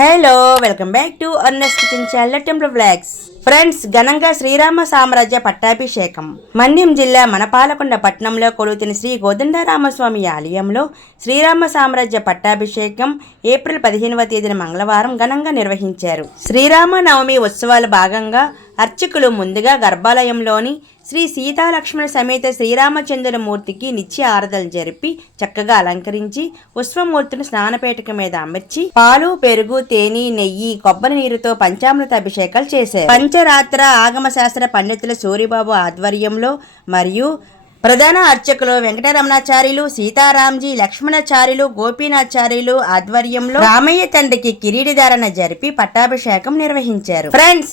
Hello welcome back to అర్నెస్ kitchen channel temple flags friends ఘనంగా శ్రీరామ సామ్రాజ్య పట్టాభిషేకం. మన్యం జిల్లా మనపాలకొండ పట్టణంలో కొలువుతిన శ్రీ గోదండరామస్వామి ఆలయంలో శ్రీరామ సామ్రాజ్య పట్టాభిషేకం ఏప్రిల్ పదిహేనవ తేదీన మంగళవారం ఘనంగా నిర్వహించారు. శ్రీరామ నవమి ఉత్సవాల భాగంగా అర్చకులు ముందుగా గర్భాలయంలోని శ్రీ సీతాలక్ష్మణ సమేత శ్రీరామచంద్రమూర్తికి నిత్య ఆరదలు జరిపి చక్కగా అలంకరించి ఉత్సవమూర్తిని స్నానపేటిక మీద అమర్చి పాలు పెరుగు తేనె నెయ్యి కొబ్బరి నీరుతో పంచామృత అభిషేకాలు చేశారు. పంచరాత్ర ఆగమ శాస్త్ర పండితుల సూరిబాబు ఆధ్వర్యంలో మరియు ప్రధాన అర్చకులు వెంకటరమణాచార్యులు సీతారాంజీ లక్ష్మణాచార్యులు గోపీనాచార్యులు ఆధ్వర్యంలో రామయ్య తండ్రికి కిరీటిధారణ జరిపి పట్టాభిషేకం నిర్వహించారు. ఫ్రెండ్స్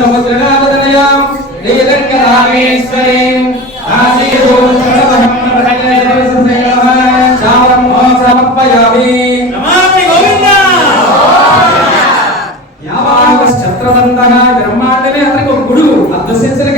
సముద్రనామదనయాం శ్రీలంకరామేశ్వరీం ఆశీర్వోం సర్వహం శావం సమర్పయామి యావాశ్చత్రదంతన బ్రహ్మాండమే అతనికి ఒక గుడు అర్ధశిక్షలకి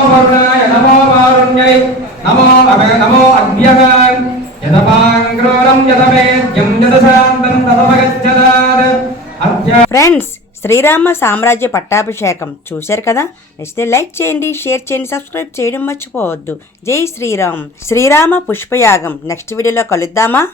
ఫ్రెండ్స్ శ్రీరామ సామ్రాజ్య పట్టాభిషేకం చూశారు కదా? నచ్చితే లైక్ చేయండి షేర్ చేయండి సబ్స్క్రైబ్ చేయడం మర్చిపోవద్దు. జై శ్రీరామ్. శ్రీరామ పుష్పయాగం. నెక్స్ట్ వీడియోలో కలుద్దామా?